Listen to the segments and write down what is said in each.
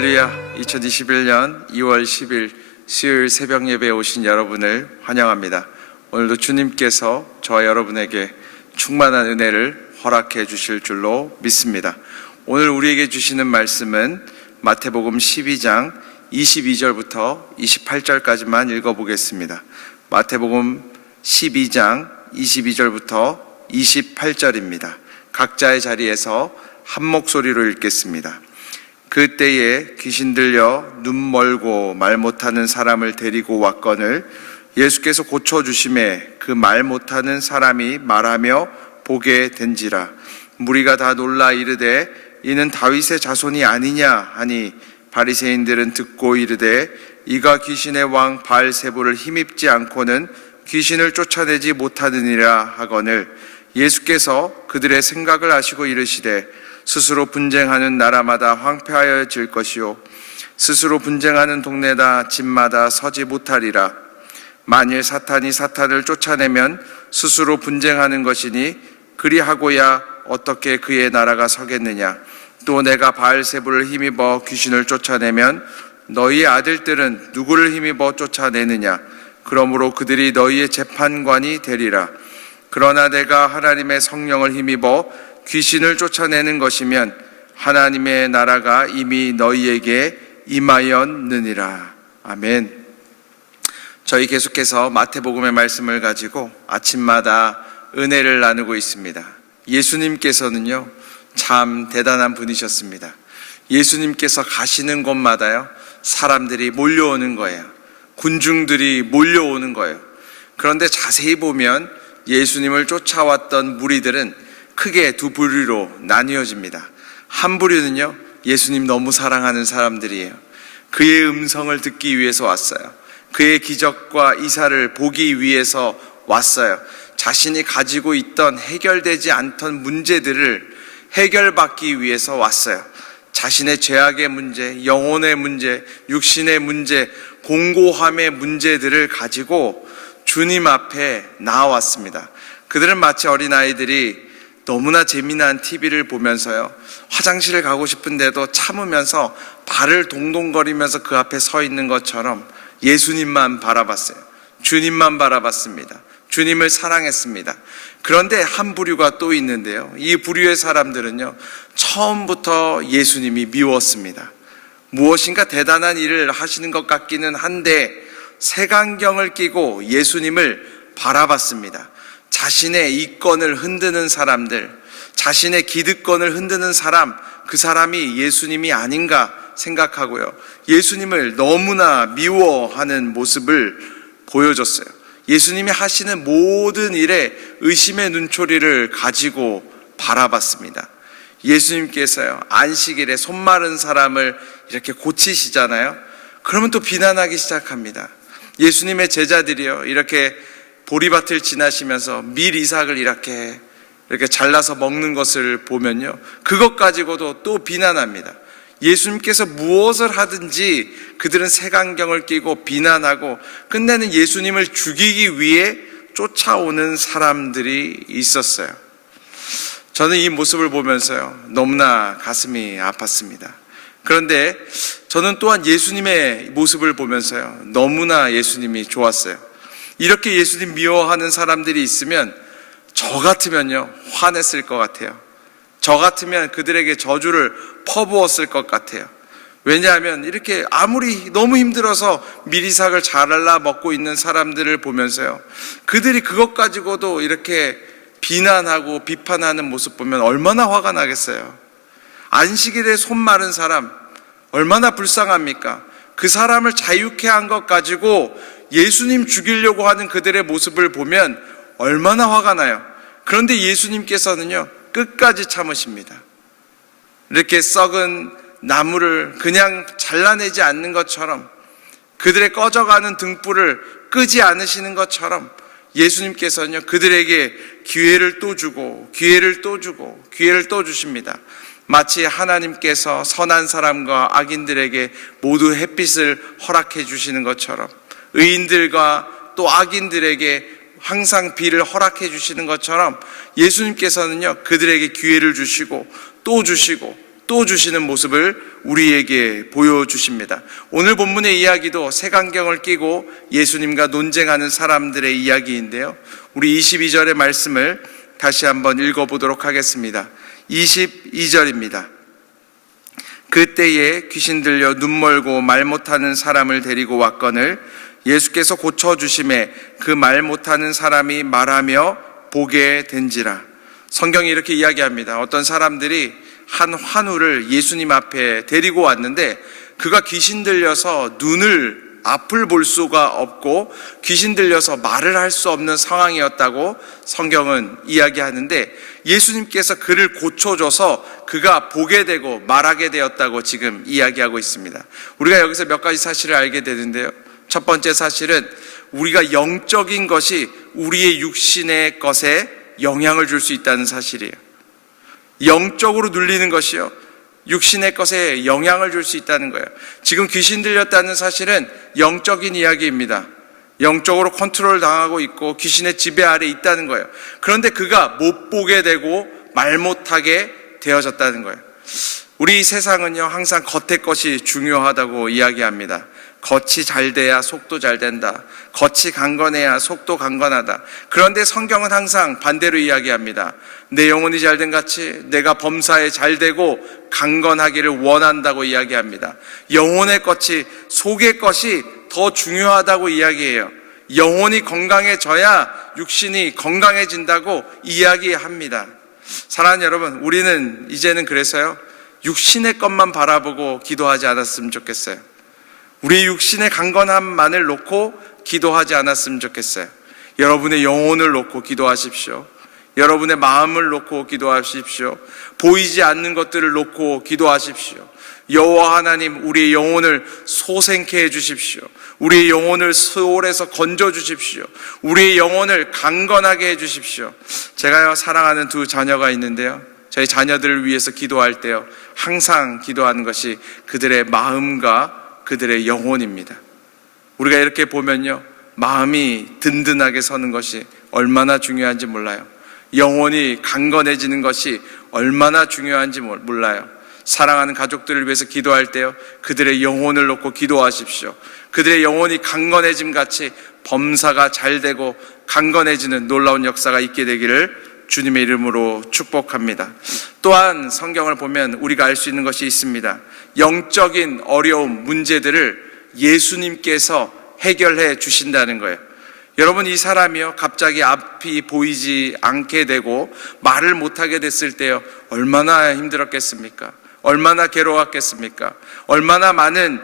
할렐루야. 2021년 2월 10일 수요일 새벽 예배에 오신 여러분을 환영합니다. 오늘도 주님께서 저와 여러분에게 충만한 은혜를 허락해 주실 줄로 믿습니다. 오늘 우리에게 주시는 말씀은 마태복음 12장 22절부터 28절까지만 읽어보겠습니다. 마태복음 12장 22절부터 28절입니다. 각자의 자리에서 한 목소리로 읽겠습니다. 그때에 귀신 들려 눈 멀고 말 못하는 사람을 데리고 왔거늘 예수께서 고쳐주심에 그 말 못하는 사람이 말하며 보게 된지라. 무리가 다 놀라 이르되 이는 다윗의 자손이 아니냐 하니 바리새인들은 듣고 이르되 이가 귀신의 왕 바알세불을 힘입지 않고는 귀신을 쫓아내지 못하느니라 하거늘 예수께서 그들의 생각을 아시고 이르시되 스스로 분쟁하는 나라마다 황폐하여질 것이요 스스로 분쟁하는 동네다 집마다 서지 못하리라. 만일 사탄이 사탄을 쫓아내면 스스로 분쟁하는 것이니 그리하고야 어떻게 그의 나라가 서겠느냐. 또 내가 바알세불을 힘입어 귀신을 쫓아내면 너희의 아들들은 누구를 힘입어 쫓아내느냐. 그러므로 그들이 너희의 재판관이 되리라. 그러나 내가 하나님의 성령을 힘입어 귀신을 쫓아내는 것이면 하나님의 나라가 이미 너희에게 임하였느니라. 아멘. 저희 계속해서 마태복음의 말씀을 가지고 아침마다 은혜를 나누고 있습니다. 예수님께서는요 참 대단한 분이셨습니다. 예수님께서 가시는 곳마다요 사람들이 몰려오는 거예요. 군중들이 몰려오는 거예요. 그런데 자세히 보면 예수님을 쫓아왔던 무리들은 크게 두 부류로 나뉘어집니다. 한 부류는요 예수님 너무 사랑하는 사람들이에요. 그의 음성을 듣기 위해서 왔어요. 그의 기적과 이사를 보기 위해서 왔어요. 자신이 가지고 있던 해결되지 않던 문제들을 해결받기 위해서 왔어요. 자신의 죄악의 문제, 영혼의 문제, 육신의 문제, 공고함의 문제들을 가지고 주님 앞에 나와왔습니다. 그들은 마치 어린아이들이 너무나 재미난 TV를 보면서요 화장실을 가고 싶은데도 참으면서 발을 동동거리면서 그 앞에 서 있는 것처럼 예수님만 바라봤어요. 주님만 바라봤습니다. 주님을 사랑했습니다. 그런데 한 부류가 또 있는데요 이 부류의 사람들은요 처음부터 예수님이 미웠습니다. 무엇인가 대단한 일을 하시는 것 같기는 한데 색안경을 끼고 예수님을 바라봤습니다. 자신의 이권을 흔드는 사람들, 자신의 기득권을 흔드는 사람, 그 사람이 예수님이 아닌가 생각하고요 예수님을 너무나 미워하는 모습을 보여줬어요. 예수님이 하시는 모든 일에 의심의 눈초리를 가지고 바라봤습니다. 예수님께서요 안식일에 손 마른 사람을 이렇게 고치시잖아요. 그러면 또 비난하기 시작합니다. 예수님의 제자들이요 이렇게 보리밭을 지나시면서 밀 이삭을 이렇게 잘라서 먹는 것을 보면요 그것 가지고도 또 비난합니다. 예수님께서 무엇을 하든지 그들은 색안경을 끼고 비난하고 끝내는 예수님을 죽이기 위해 쫓아오는 사람들이 있었어요. 저는 이 모습을 보면서요 너무나 가슴이 아팠습니다. 그런데 저는 또한 예수님의 모습을 보면서요 너무나 예수님이 좋았어요. 이렇게 예수님 미워하는 사람들이 있으면 저 같으면요 화냈을 것 같아요. 저 같으면 그들에게 저주를 퍼부었을 것 같아요. 왜냐하면 이렇게 아무리 너무 힘들어서 밀이삭을 잘라 먹고 있는 사람들을 보면서요 그들이 그것 가지고도 이렇게 비난하고 비판하는 모습 보면 얼마나 화가 나겠어요. 안식일에 손 마른 사람 얼마나 불쌍합니까? 그 사람을 자유케 한 것 가지고 예수님 죽이려고 하는 그들의 모습을 보면 얼마나 화가 나요. 그런데 예수님께서는요 끝까지 참으십니다. 이렇게 썩은 나무를 그냥 잘라내지 않는 것처럼 그들의 꺼져가는 등불을 끄지 않으시는 것처럼 예수님께서는요 그들에게 기회를 또 주고 기회를 또 주고 기회를 또 주십니다. 마치 하나님께서 선한 사람과 악인들에게 모두 햇빛을 허락해 주시는 것처럼 의인들과 또 악인들에게 항상 비를 허락해 주시는 것처럼 예수님께서는요 그들에게 기회를 주시고 또 주시고 또 주시는 모습을 우리에게 보여주십니다. 오늘 본문의 이야기도 색안경을 끼고 예수님과 논쟁하는 사람들의 이야기인데요, 우리 22절의 말씀을 다시 한번 읽어보도록 하겠습니다. 22절입니다. 그때에 귀신 들려 눈 멀고 말 못하는 사람을 데리고 왔거늘 예수께서 고쳐주심에 그 말 못하는 사람이 말하며 보게 된지라. 성경이 이렇게 이야기합니다. 어떤 사람들이 한 환우를 예수님 앞에 데리고 왔는데 그가 귀신 들려서 앞을 볼 수가 없고 귀신 들려서 말을 할 수 없는 상황이었다고 성경은 이야기하는데, 예수님께서 그를 고쳐줘서 그가 보게 되고 말하게 되었다고 지금 이야기하고 있습니다. 우리가 여기서 몇 가지 사실을 알게 되는데요, 첫 번째 사실은 우리가 영적인 것이 우리의 육신의 것에 영향을 줄 수 있다는 사실이에요. 영적으로 눌리는 것이요, 육신의 것에 영향을 줄 수 있다는 거예요. 지금 귀신 들렸다는 사실은 영적인 이야기입니다. 영적으로 컨트롤 당하고 있고 귀신의 지배 아래 있다는 거예요. 그런데 그가 못 보게 되고 말 못하게 되어졌다는 거예요. 우리 세상은요, 항상 겉의 것이 중요하다고 이야기합니다. 겉이 잘 돼야 속도 잘 된다. 겉이 강건해야 속도 강건하다. 그런데 성경은 항상 반대로 이야기합니다. 내 영혼이 잘된 같이 내가 범사에 잘 되고 강건하기를 원한다고 이야기합니다. 영혼의 것이, 속의 것이 더 중요하다고 이야기해요. 영혼이 건강해져야 육신이 건강해진다고 이야기합니다. 사랑하는 여러분, 우리는 이제는 그래서요, 육신의 것만 바라보고 기도하지 않았으면 좋겠어요. 우리 육신의 강건함만을 놓고 기도하지 않았으면 좋겠어요. 여러분의 영혼을 놓고 기도하십시오. 여러분의 마음을 놓고 기도하십시오. 보이지 않는 것들을 놓고 기도하십시오. 여호와 하나님, 우리의 영혼을 소생케 해주십시오. 우리의 영혼을 수월에서 건져주십시오. 우리의 영혼을 강건하게 해주십시오. 제가요, 사랑하는 두 자녀가 있는데요, 저희 자녀들을 위해서 기도할 때요, 항상 기도하는 것이 그들의 마음과 그들의 영혼입니다. 우리가 이렇게 보면요, 마음이 든든하게 서는 것이 얼마나 중요한지 몰라요. 영혼이 강건해지는 것이 얼마나 중요한지 몰라요. 사랑하는 가족들을 위해서 기도할 때요, 그들의 영혼을 놓고 기도하십시오. 그들의 영혼이 강건해짐 같이 범사가 잘 되고 강건해지는 놀라운 역사가 있게 되기를 주님의 이름으로 축복합니다. 또한 성경을 보면 우리가 알 수 있는 것이 있습니다. 영적인 어려움, 문제들을 예수님께서 해결해 주신다는 거예요. 여러분, 이 사람이요, 갑자기 앞이 보이지 않게 되고 말을 못하게 됐을 때요, 얼마나 힘들었겠습니까? 얼마나 괴로웠겠습니까? 얼마나 많은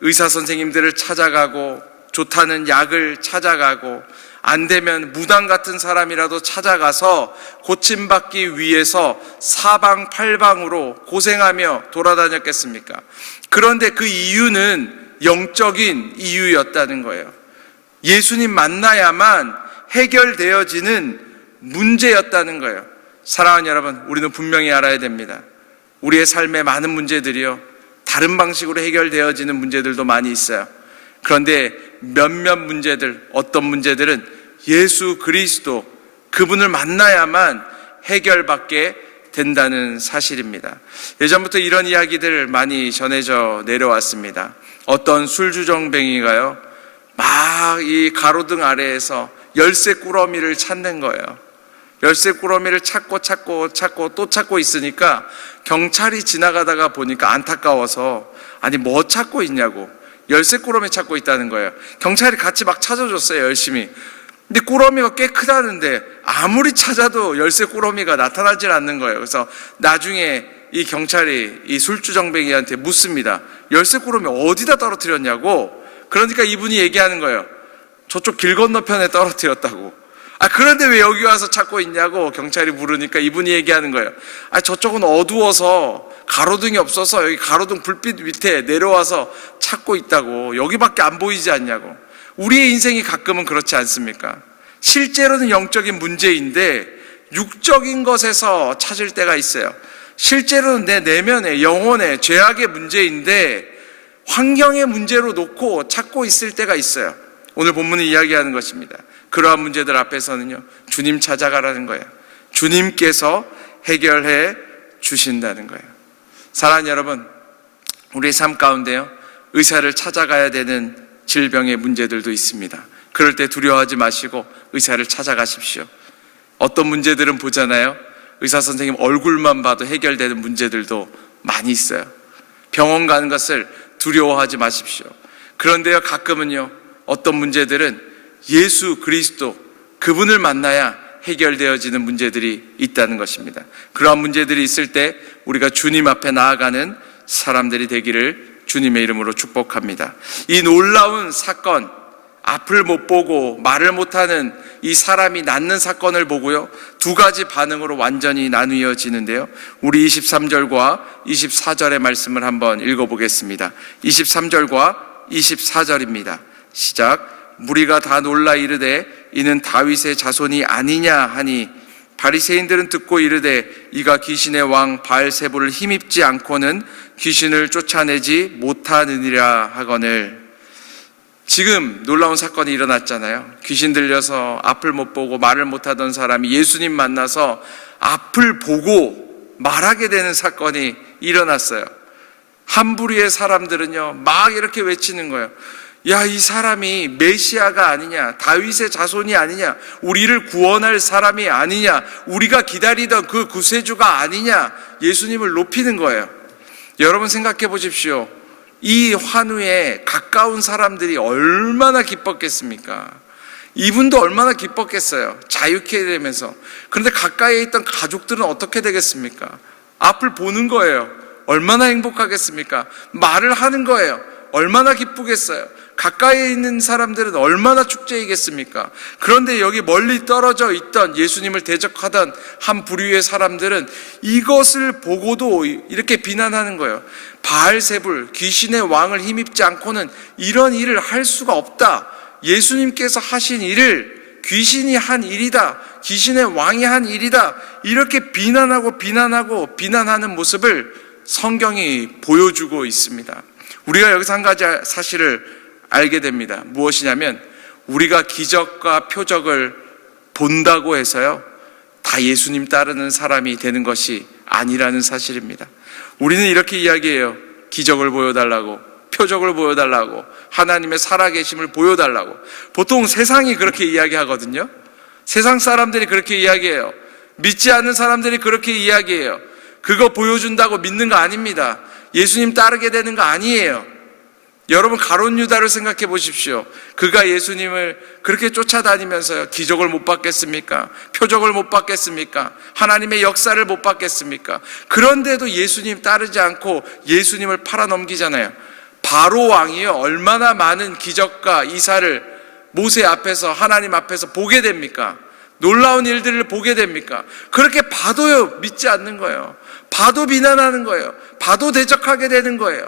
의사 선생님들을 찾아가고 좋다는 약을 찾아가고 안 되면 무당 같은 사람이라도 찾아가서 고침받기 위해서 사방팔방으로 고생하며 돌아다녔겠습니까? 그런데 그 이유는 영적인 이유였다는 거예요. 예수님 만나야만 해결되어지는 문제였다는 거예요. 사랑하는 여러분, 우리는 분명히 알아야 됩니다. 우리의 삶의 많은 문제들이요, 다른 방식으로 해결되어지는 문제들도 많이 있어요. 그런데 몇몇 문제들, 어떤 문제들은 예수 그리스도, 그분을 만나야만 해결받게 된다는 사실입니다. 예전부터 이런 이야기들 많이 전해져 내려왔습니다. 어떤 술주정뱅이가요, 막 이 가로등 아래에서 열쇠 꾸러미를 찾는 거예요. 열쇠 꾸러미를 찾고 또 찾고 있으니까 경찰이 지나가다가 보니까 안타까워서, 아니 뭐 찾고 있냐고, 열쇠 꾸러미 찾고 있다는 거예요. 경찰이 같이 막 찾아줬어요, 열심히. 근데 꾸러미가 꽤 크다는데 아무리 찾아도 열쇠 꾸러미가 나타나질 않는 거예요. 그래서 나중에 이 경찰이 이 술주정뱅이한테 묻습니다. 열쇠 꾸러미 어디다 떨어뜨렸냐고. 그러니까 이분이 얘기하는 거예요. 저쪽 길 건너편에 떨어뜨렸다고. 그런데 왜 여기 와서 찾고 있냐고 경찰이 물으니까 이분이 얘기하는 거예요. 저쪽은 어두워서 가로등이 없어서 여기 가로등 불빛 밑에 내려와서 찾고 있다고. 여기밖에 안 보이지 않냐고. 우리의 인생이 가끔은 그렇지 않습니까? 실제로는 영적인 문제인데 육적인 것에서 찾을 때가 있어요. 실제로는 내 내면의 영혼의 죄악의 문제인데 환경의 문제로 놓고 찾고 있을 때가 있어요. 오늘 본문이 이야기하는 것입니다. 그러한 문제들 앞에서는요, 주님 찾아가라는 거예요. 주님께서 해결해 주신다는 거예요. 사랑하는 여러분, 우리의 삶 가운데요, 의사를 찾아가야 되는 질병의 문제들도 있습니다. 그럴 때 두려워하지 마시고 의사를 찾아가십시오. 어떤 문제들은 보잖아요, 의사 선생님 얼굴만 봐도 해결되는 문제들도 많이 있어요. 병원 가는 것을 두려워하지 마십시오. 그런데요, 가끔은요, 어떤 문제들은 예수 그리스도, 그분을 만나야 해결되어지는 문제들이 있다는 것입니다. 그러한 문제들이 있을 때 우리가 주님 앞에 나아가는 사람들이 되기를 주님의 이름으로 축복합니다. 이 놀라운 사건, 앞을 못 보고 말을 못하는 이 사람이 낫는 사건을 보고요, 두 가지 반응으로 완전히 나뉘어지는데요, 우리 23절과 24절의 말씀을 한번 읽어보겠습니다. 23절과 24절입니다. 시작. 무리가 다 놀라 이르되 이는 다윗의 자손이 아니냐 하니 바리새인들은 듣고 이르되 이가 귀신의 왕 바알세불을 힘입지 않고는 귀신을 쫓아내지 못하느니라 하거늘. 지금 놀라운 사건이 일어났잖아요. 귀신 들려서 앞을 못 보고 말을 못하던 사람이 예수님 만나서 앞을 보고 말하게 되는 사건이 일어났어요. 한 부류의 사람들은요, 막 이렇게 외치는 거예요. 야, 이 사람이 메시아가 아니냐, 다윗의 자손이 아니냐, 우리를 구원할 사람이 아니냐, 우리가 기다리던 그 구세주가 아니냐, 예수님을 높이는 거예요. 여러분 생각해 보십시오. 이 환우에 가까운 사람들이 얼마나 기뻤겠습니까? 이분도 얼마나 기뻤겠어요. 자유케 되면서. 그런데 가까이에 있던 가족들은 어떻게 되겠습니까? 앞을 보는 거예요. 얼마나 행복하겠습니까? 말을 하는 거예요. 얼마나 기쁘겠어요. 가까이에 있는 사람들은 얼마나 축제이겠습니까? 그런데 여기 멀리 떨어져 있던 예수님을 대적하던 한 부류의 사람들은 이것을 보고도 이렇게 비난하는 거예요. 바알세불, 귀신의 왕을 힘입지 않고는 이런 일을 할 수가 없다. 예수님께서 하신 일을 귀신이 한 일이다, 귀신의 왕이 한 일이다, 이렇게 비난하는 모습을 성경이 보여주고 있습니다. 우리가 여기서 한 가지 사실을 알게 됩니다. 무엇이냐면, 우리가 기적과 표적을 본다고 해서요, 다 예수님 따르는 사람이 되는 것이 아니라는 사실입니다. 우리는 이렇게 이야기해요. 기적을 보여달라고, 표적을 보여달라고, 하나님의 살아계심을 보여달라고. 보통 세상이 그렇게 이야기하거든요. 세상 사람들이 그렇게 이야기해요. 믿지 않는 사람들이 그렇게 이야기해요. 그거 보여준다고 믿는 거 아닙니다. 예수님 따르게 되는 거 아니에요. 여러분, 가룟 유다를 생각해 보십시오. 그가 예수님을 그렇게 쫓아다니면서요, 기적을 못 받겠습니까? 표적을 못 받겠습니까? 하나님의 역사를 못 받겠습니까? 그런데도 예수님 따르지 않고 예수님을 팔아넘기잖아요. 바로 왕이요, 얼마나 많은 기적과 이사를 모세 앞에서, 하나님 앞에서 보게 됩니까? 놀라운 일들을 보게 됩니까? 그렇게 봐도요, 믿지 않는 거예요. 봐도 비난하는 거예요. 봐도 대적하게 되는 거예요.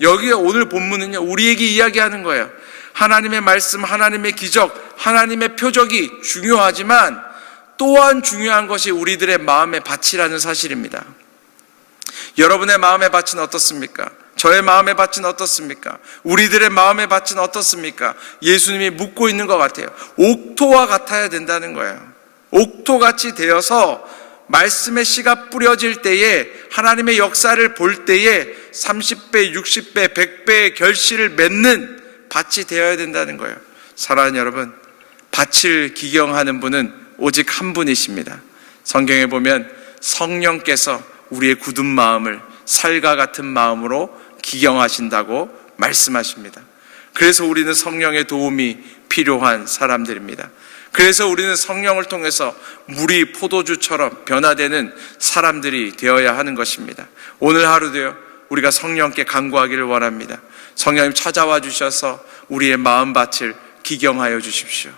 여기 오늘 본문은요, 우리에게 이야기하는 거예요. 하나님의 말씀, 하나님의 기적, 하나님의 표적이 중요하지만 또한 중요한 것이 우리들의 마음의 밭이라는 사실입니다. 여러분의 마음의 밭은 어떻습니까? 저의 마음의 밭은 어떻습니까? 우리들의 마음의 밭은 어떻습니까? 예수님이 묻고 있는 것 같아요. 옥토와 같아야 된다는 거예요. 옥토같이 되어서 말씀의 씨가 뿌려질 때에, 하나님의 역사를 볼 때에 30배, 60배, 100배의 결실을 맺는 밭이 되어야 된다는 거예요. 사랑하는 여러분, 밭을 기경하는 분은 오직 한 분이십니다. 성경에 보면 성령께서 우리의 굳은 마음을 살과 같은 마음으로 기경하신다고 말씀하십니다. 그래서 우리는 성령의 도움이 필요한 사람들입니다. 그래서 우리는 성령을 통해서 물이 포도주처럼 변화되는 사람들이 되어야 하는 것입니다. 오늘 하루도요, 우리가 성령께 간구하기를 원합니다. 성령님 찾아와 주셔서 우리의 마음밭을 기경하여 주십시오.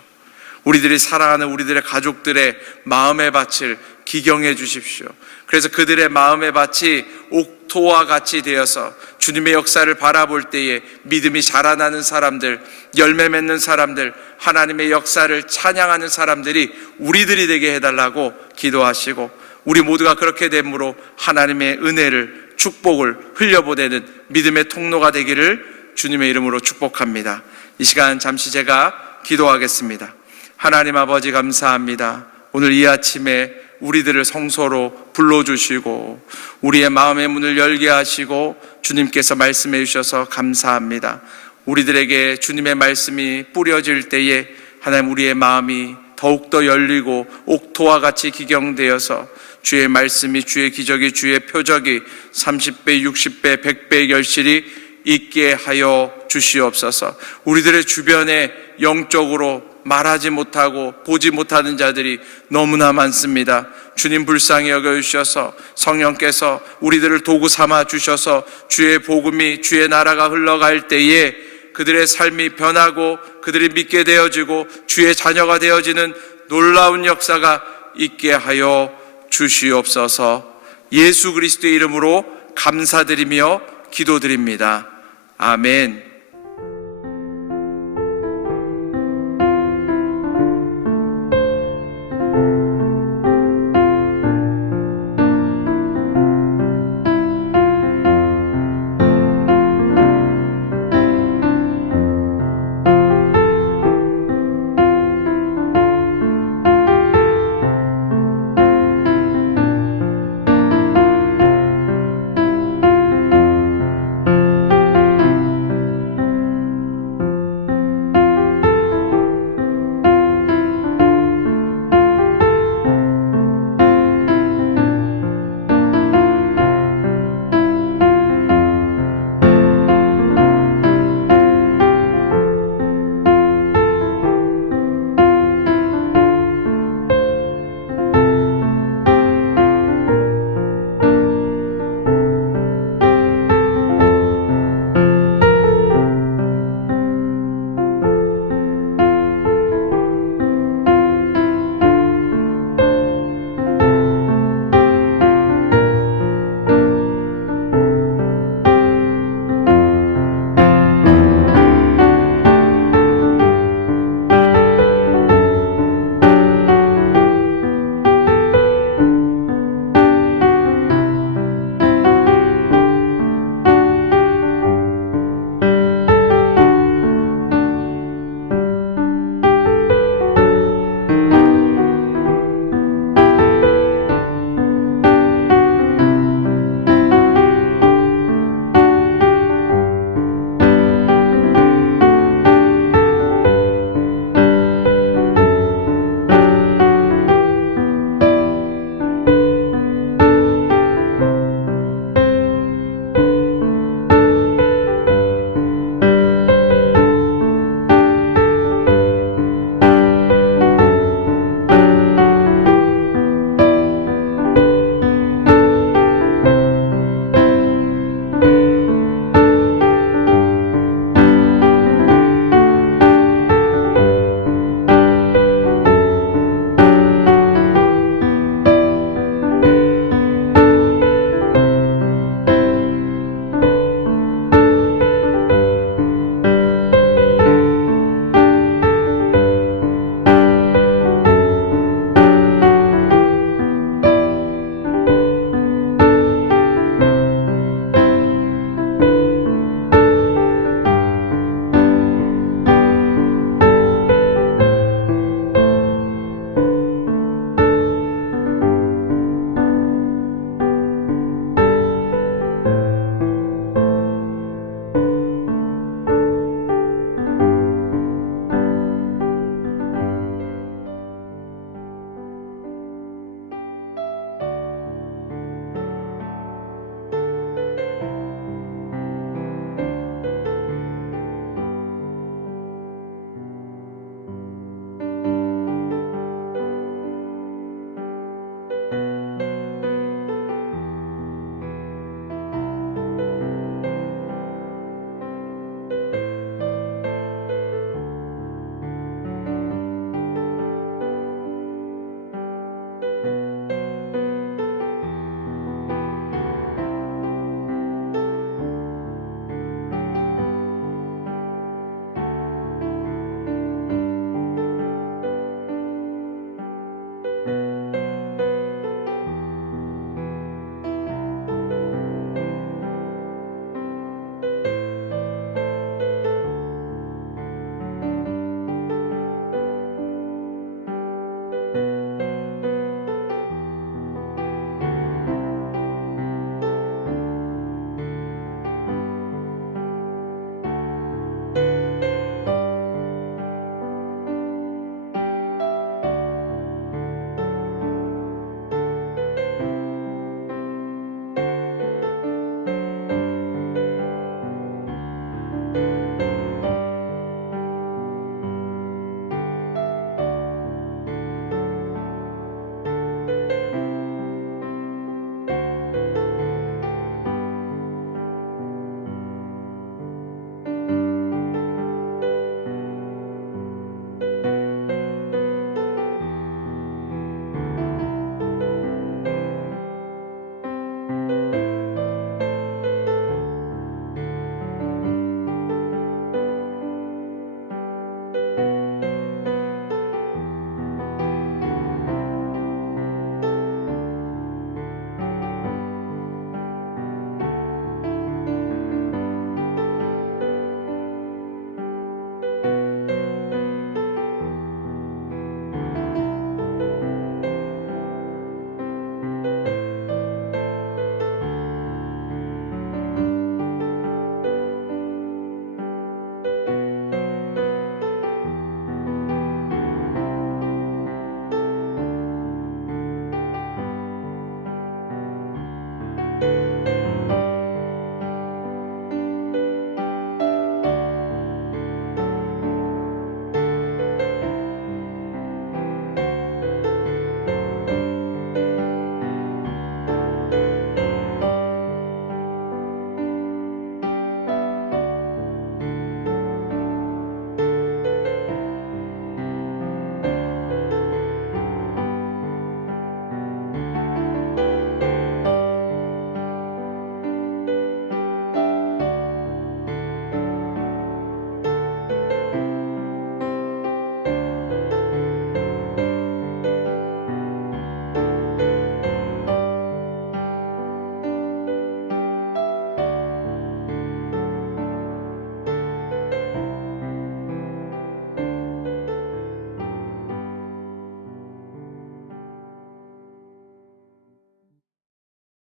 우리들이 사랑하는 우리들의 가족들의 마음의 밭을 기경해 주십시오. 그래서 그들의 마음의 밭이 옥토와 같이 되어서 주님의 역사를 바라볼 때에 믿음이 자라나는 사람들, 열매 맺는 사람들, 하나님의 역사를 찬양하는 사람들이 우리들이 되게 해달라고 기도하시고, 우리 모두가 그렇게 됨으로 하나님의 은혜를, 축복을 흘려보내는 믿음의 통로가 되기를 주님의 이름으로 축복합니다. 이 시간 잠시 제가 기도하겠습니다. 하나님 아버지, 감사합니다. 오늘 이 아침에 우리들을 성소로 불러주시고 우리의 마음의 문을 열게 하시고 주님께서 말씀해 주셔서 감사합니다. 우리들에게 주님의 말씀이 뿌려질 때에 하나님 우리의 마음이 더욱더 열리고 옥토와 같이 기경되어서 주의 말씀이, 주의 기적이, 주의 표적이 30배, 60배, 100배의 결실이 있게 하여 주시옵소서. 우리들의 주변에 영적으로 말하지 못하고 보지 못하는 자들이 너무나 많습니다. 주님 불쌍히 여겨주셔서 성령께서 우리들을 도구 삼아 주셔서 주의 복음이, 주의 나라가 흘러갈 때에 그들의 삶이 변하고 그들이 믿게 되어지고 주의 자녀가 되어지는 놀라운 역사가 있게 하여 주시옵소서. 예수 그리스도의 이름으로 감사드리며 기도드립니다. 아멘.